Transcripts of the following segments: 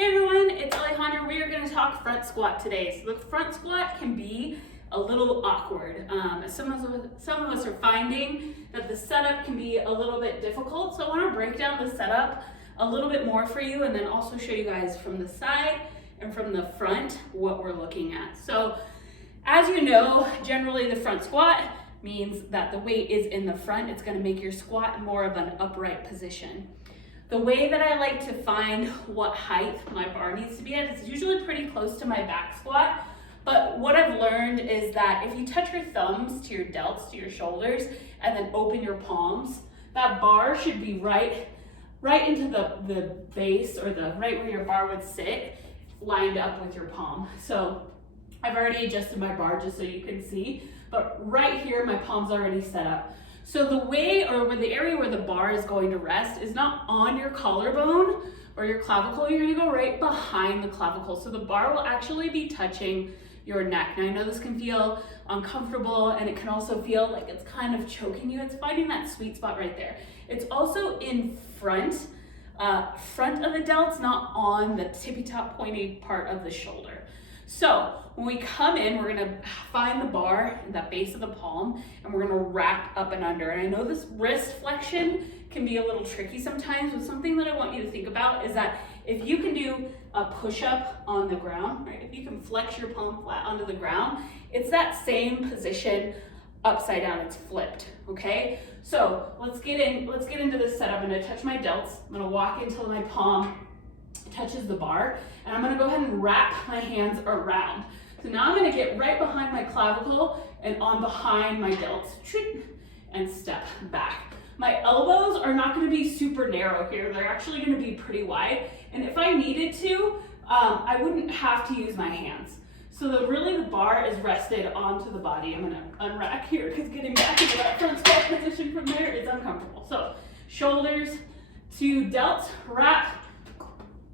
Hey everyone, it's Alejandra. We are going to talk front squat today. So the front squat can be a little awkward. Some of us are finding that the setup can be a little bit difficult. So I want to break down the setup a little bit more for you and then also show you guys from the side and from the front what we're looking at. So as you know, generally the front squat means that the weight is in the front. It's going to make your squat more of an upright position. The way that I like to find what height my bar needs to be at is usually pretty close to my back squat. But what I've learned is that if you touch your thumbs to your delts, to your shoulders, and then open your palms, that bar should be right into the base, or right where your bar would sit, lined up with your palm. So I've already adjusted my bar just so you can see, but right here my palm's already set up. So the way, or where the area where the bar is going to rest is not on your collarbone or your clavicle. You're going to go right behind the clavicle. So the bar will actually be touching your neck. Now I know this can feel uncomfortable and it can also feel like it's kind of choking you. It's finding that sweet spot right there. It's also in front of the delts, not on the tippy top pointy part of the shoulder. So when we come in, we're gonna find the bar in that base of the palm and we're gonna wrap up and under. And I know this wrist flexion can be a little tricky sometimes, but something that I want you to think about is that if you can do a push-up on the ground, right? If you can flex your palm flat onto the ground, it's that same position upside down, it's flipped, okay? So let's get into this setup. I'm gonna touch my delts. I'm gonna walk until my palm touches the bar, and I'm gonna go ahead and wrap my hands around. So now I'm gonna get right behind my clavicle and on behind my delts, and step back. My elbows are not gonna be super narrow here. They're actually gonna be pretty wide. And if I needed to, I wouldn't have to use my hands. So the bar is rested onto the body. I'm gonna unrack here because getting back into that front squat position from there is uncomfortable. So shoulders to delts, wrap,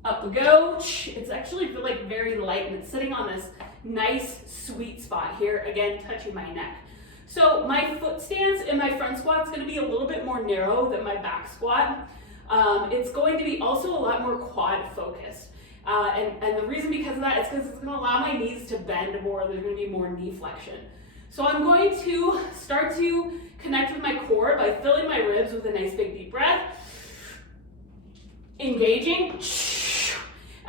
up we go. It's actually like very light and it's sitting on this nice sweet spot here, again touching my neck. So my foot stance in my front squat is going to be a little bit more narrow than my back squat. It's going to be also a lot more quad focused. And the reason because of that is because it's going to allow my knees to bend more. There's going to be more knee flexion. So I'm going to start to connect with my core by filling my ribs with a nice big deep breath, engaging,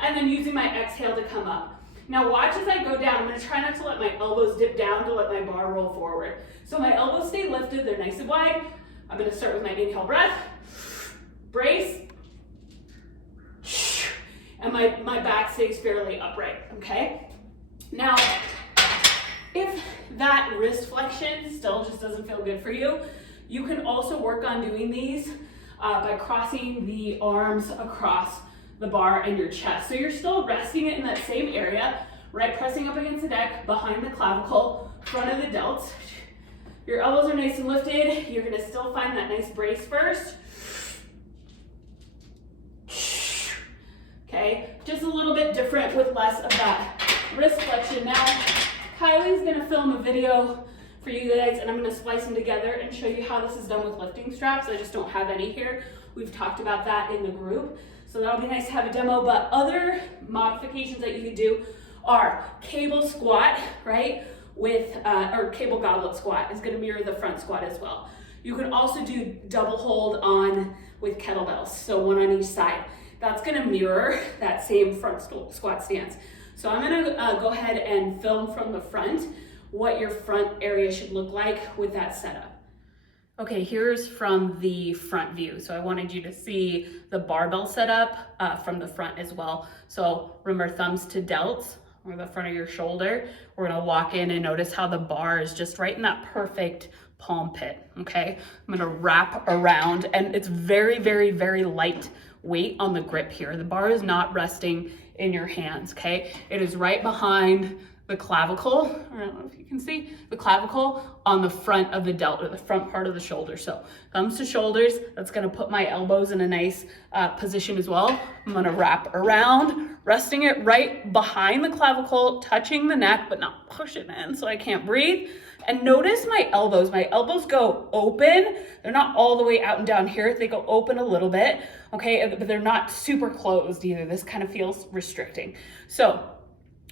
and then using my exhale to come up. Now watch as I go down. I'm going to try not to let my elbows dip down to let my bar roll forward. So my elbows stay lifted, they're nice and wide. I'm going to start with my inhale breath, brace, and my back stays fairly upright, okay? Now, if that wrist flexion still just doesn't feel good for you, you can also work on doing these by crossing the arms across the bar and your chest. So you're still resting it in that same area, right? Pressing up against the neck, behind the clavicle, front of the delts. Your elbows are nice and lifted. You're gonna still find that nice brace first. Okay, just a little bit different with less of that wrist flexion. Now, Kylie's gonna film a video for you guys and I'm gonna splice them together and show you how this is done with lifting straps. I just don't have any here. We've talked about that in the group. So that'll be nice to have a demo, but other modifications that you can do are cable squat, right? Or cable goblet squat is gonna mirror the front squat as well. You can also do double hold with kettlebells, so one on each side. That's gonna mirror that same front squat stance. So I'm gonna go ahead and film from the front what your front area should look like with that setup. Okay, here's from the front view. So I wanted you to see the barbell setup from the front as well. So remember, thumbs to delts, or the front of your shoulder. We're gonna walk in and notice how the bar is just right in that perfect palm pit, okay? I'm gonna wrap around, and it's very, very, very light weight on the grip here. The bar is not resting in your hands, okay? It is right behind the clavicle, or I don't know if you can see, the clavicle on the front of the delt, or the front part of the shoulder. So thumbs to shoulders, that's gonna put my elbows in a nice position as well. I'm gonna wrap around, resting it right behind the clavicle, touching the neck, but not pushing in so I can't breathe. And notice my elbows. My elbows go open. They're not all the way out and down here. They go open a little bit, okay? But they're not super closed either. This kind of feels restricting. So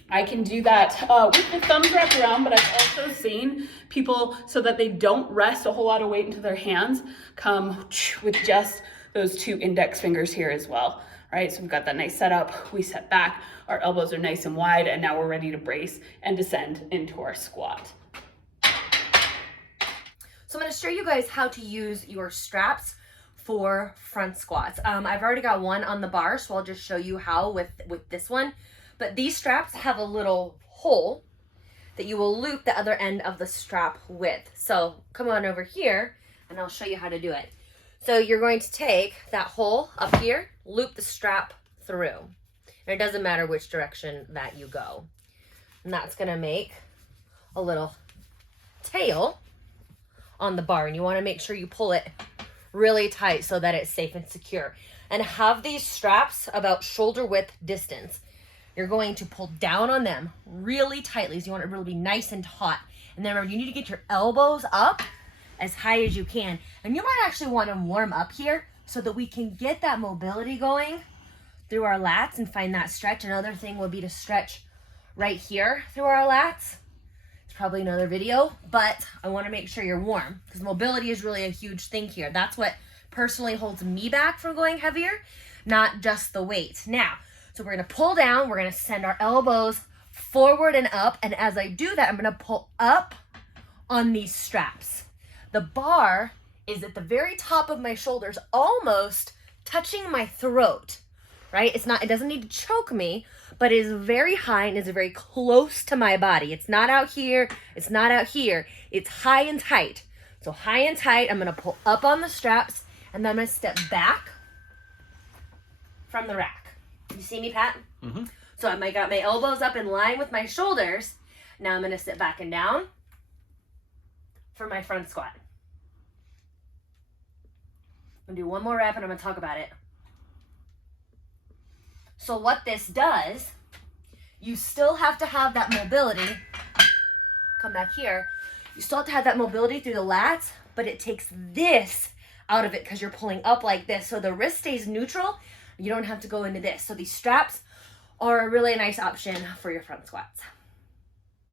I can do that with the thumbs wrapped around, but I've also seen people, so that they don't rest a whole lot of weight into their hands, come with just those 2 index fingers here as well. Right, so we've got that nice setup, we set back, our elbows are nice and wide, and now we're ready to brace and descend into our squat. So I'm gonna show you guys how to use your straps for front squats. I've already got one on the bar, so I'll just show you how with this one. But these straps have a little hole that you will loop the other end of the strap with. So come on over here and I'll show you how to do it. So you're going to take that hole up here, loop the strap through. And it doesn't matter which direction that you go. And that's gonna make a little tail on the bar. And you wanna make sure you pull it really tight so that it's safe and secure. And have these straps about shoulder width distance. You're going to pull down on them really tightly. So you want it to really be nice and taut. And then remember, you need to get your elbows up as high as you can. And you might actually want to warm up here so that we can get that mobility going through our lats and find that stretch. Another thing would be to stretch right here through our lats. It's probably another video, but I want to make sure you're warm because mobility is really a huge thing here. That's what personally holds me back from going heavier, not just the weight. Now, so we're going to pull down, we're going to send our elbows forward and up. And as I do that, I'm going to pull up on these straps. The bar is at the very top of my shoulders, almost touching my throat, right? It doesn't need to choke me, but it is very high and is very close to my body. It's not out here. It's not out here. It's high and tight. So high and tight, I'm going to pull up on the straps and then I'm going to step back from the rack. You see me, Pat? Mm-hmm. So I got my elbows up in line with my shoulders. Now I'm going to sit back and down for my front squat. I'm going to do one more rep and I'm going to talk about it. So what this does, you still have to have that mobility. Come back here. You still have to have that mobility through the lats, but it takes this out of it because you're pulling up like this. So the wrist stays neutral. You don't have to go into this. So these straps are a really nice option for your front squats.